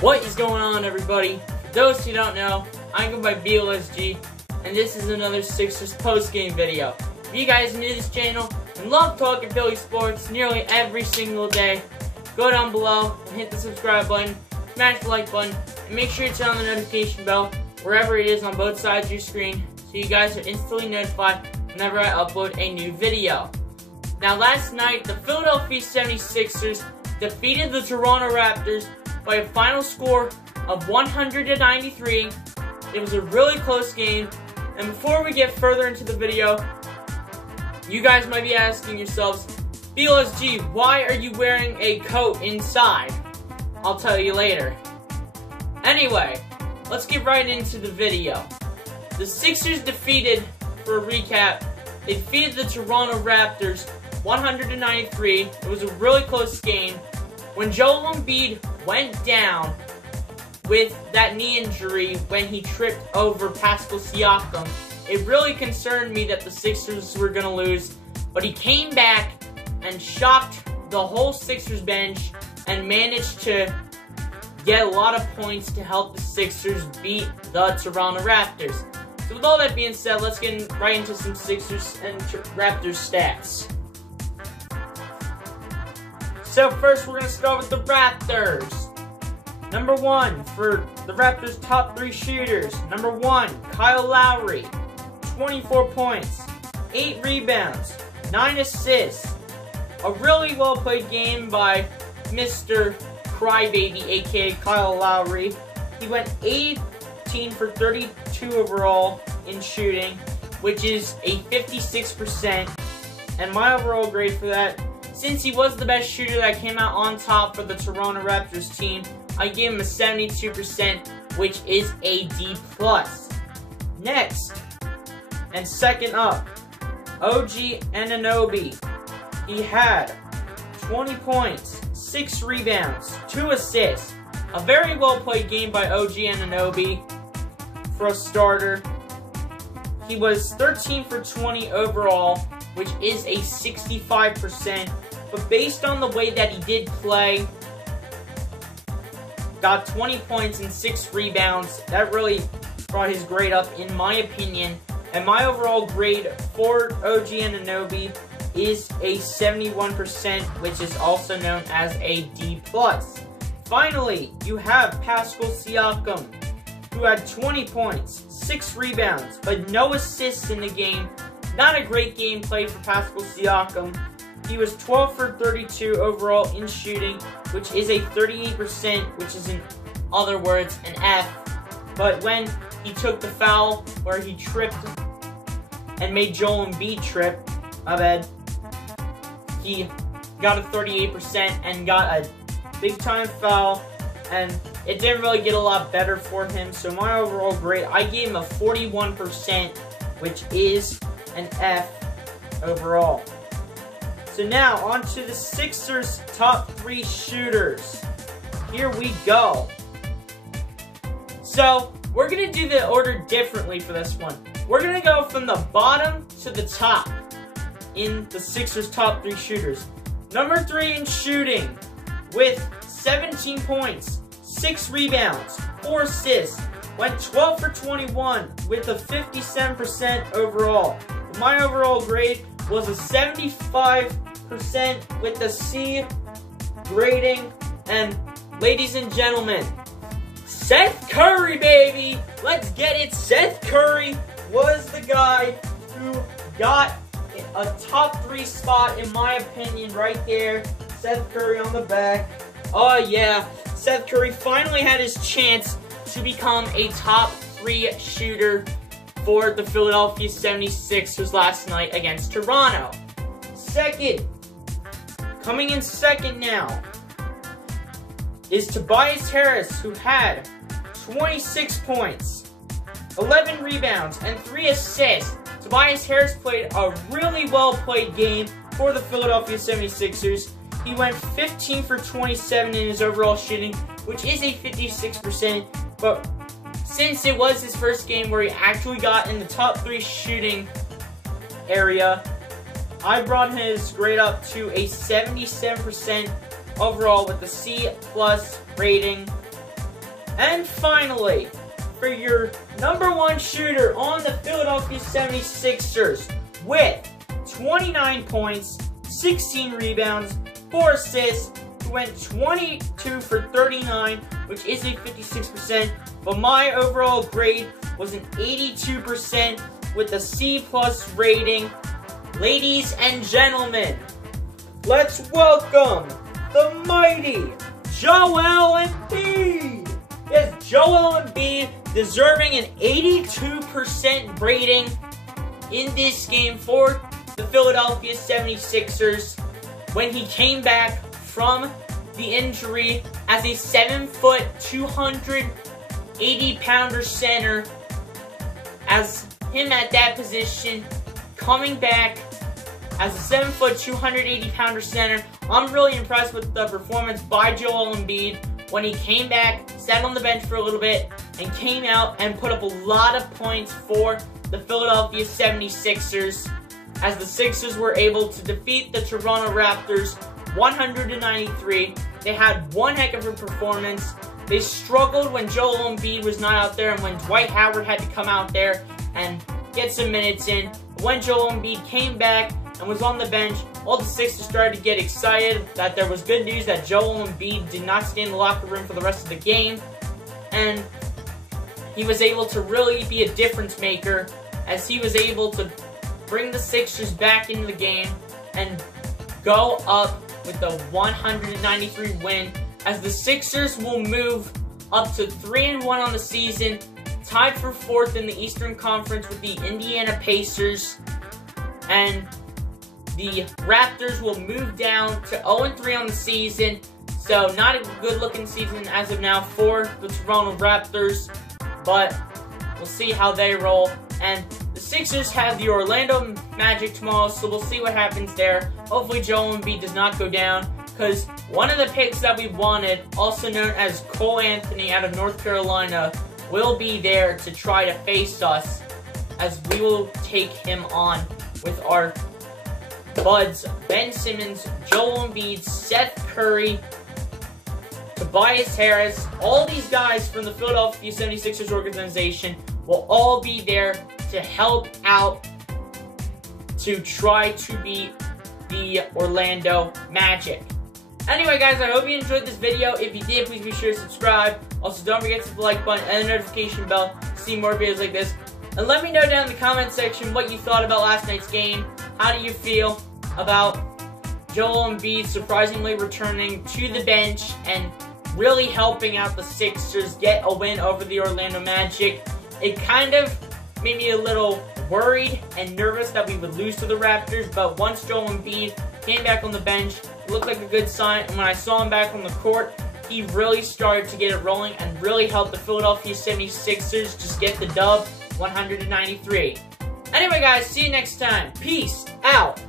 What is going on, everybody? For those who don't know, I go by BLSG, and this is another Sixers post-game video. If you guys are new to this channel and love talking Philly sports nearly every single day, go down below and hit the subscribe button, smash the like button, and make sure you turn on the notification bell wherever it is on both sides of your screen so you guys are instantly notified whenever I upload a new video. Now, last night, the Philadelphia 76ers defeated the Toronto Raptors by a final score of 100-93. It was a really close game, and before we get further into the video, you guys might be asking yourselves, BLSG, why are you wearing a coat inside? I'll tell you later. Anyway, let's get right into the video. The Sixers defeated, for a recap, they defeated the Toronto Raptors 100-93. It was a really close game. When Joel Embiid went down with that knee injury when he tripped over Pascal Siakam, it really concerned me that the Sixers were going to lose, but he came back and shocked the whole Sixers bench and managed to get a lot of points to help the Sixers beat the Toronto Raptors. So with all that being said, let's get right into some Sixers and Raptors stats. So first, we're going to start with the Raptors. Number 1, for the Raptors' top 3 shooters. Number 1, Kyle Lowry, 24 points, 8 rebounds, 9 assists. A really well-played game by Mr. Crybaby, aka Kyle Lowry. He went 18 for 32 overall in shooting, which is a 56%. And my overall grade for that, since he was the best shooter that came out on top for the Toronto Raptors team, I gave him a 72%, which is a D+. Next, and second up, OG Anunoby. He had 20 points, 6 rebounds, 2 assists. A very well-played game by OG Anunoby for a starter. He was 13 for 20 overall, which is a 65%. But based on the way that he did play, got 20 points and 6 rebounds, that really brought his grade up, in my opinion. And my overall grade for OG Anunoby is a 71%, which is also known as a D+. Finally, you have Pascal Siakam, who had 20 points, 6 rebounds, but no assists in the game. Not a great game played for Pascal Siakam. He was 12 for 32 overall in shooting, which is a 38%, which is, in other words, an F. But when he took the foul where he tripped and made Joel Embiid trip, he got a 38% and got a big-time foul, and it didn't really get a lot better for him. So my overall grade, I gave him a 41%, which is an F overall. So now, on to the Sixers' top 3 shooters. Here we go. So, we're going to do the order differently for this one. We're going to go from the bottom to the top in the Sixers' top 3 shooters. Number 3 in shooting, with 17 points, 6 rebounds, 4 assists, went 12 for 21 with a 57% overall. My overall grade was a 75% with the C grading. And ladies and gentlemen, Seth Curry, baby! Let's get it! Seth Curry was the guy who got a top 3 spot, in my opinion, right there. Seth Curry on the back. Oh yeah, Seth Curry finally had his chance to become a top 3 shooter for the Philadelphia 76ers last night against Toronto. Second, coming in second now, is Tobias Harris, who had 26 points, 11 rebounds, and 3 assists. Tobias Harris played a really well-played game for the Philadelphia 76ers. He went 15 for 27 in his overall shooting, which is a 56%, but since it was his first game where he actually got in the top 3 shooting area, I brought his grade up to a 77% overall with the C+ rating. And finally, for your number one shooter on the Philadelphia 76ers with 29 points, 16 rebounds, 4 assists, who went 22 for 39, which is a 56%, but my overall grade was an 82% with a C+ rating. Ladies and gentlemen, let's welcome the mighty Joel Embiid. Yes, Joel Embiid deserving an 82% rating in this game for the Philadelphia 76ers when he came back from the injury as a 7-foot, 280-pounder center. As him at that position, coming back as a 7-foot, 280-pounder center. I'm really impressed with the performance by Joel Embiid when he came back, sat on the bench for a little bit, and came out and put up a lot of points for the Philadelphia 76ers, as the Sixers were able to defeat the Toronto Raptors 100-93. They had one heck of a performance. They struggled when Joel Embiid was not out there and when Dwight Howard had to come out there and get some minutes in. When Joel Embiid came back and was on the bench, all the Sixers started to get excited that there was good news that Joel Embiid did not stay in the locker room for the rest of the game. And he was able to really be a difference maker as he was able to bring the Sixers back into the game and go up with a 193 win, as the Sixers will move up to 3-1 on the season, tied for 4th in the Eastern Conference with the Indiana Pacers, and the Raptors will move down to 0-3 on the season. So not a good looking season as of now for the Toronto Raptors, but we'll see how they roll. And the Sixers have the Orlando Magic tomorrow, so we'll see what happens there. Hopefully Joel Embiid does not go down, because one of the picks that we wanted, also known as Cole Anthony out of North Carolina, will be there to try to face us, as we will take him on with our buds Ben Simmons, Joel Embiid, Seth Curry, Tobias Harris. All these guys from the Philadelphia 76ers organization will all be there to help out to try to beat the Orlando Magic. Anyway, guys, I hope you enjoyed this video. If you did, please be sure to subscribe. Also, don't forget to hit the like button and the notification bell to see more videos like this. And let me know down in the comment section what you thought about last night's game. How do you feel about Joel Embiid surprisingly returning to the bench and really helping out the Sixers get a win over the Orlando Magic? It kind of made me a little worried and nervous that we would lose to the Raptors, but once Joel Embiid came back on the bench, it looked like a good sign, and when I saw him back on the court, he really started to get it rolling and really helped the Philadelphia 76ers just get the dub, 193. Anyway, guys, see you next time. Peace out.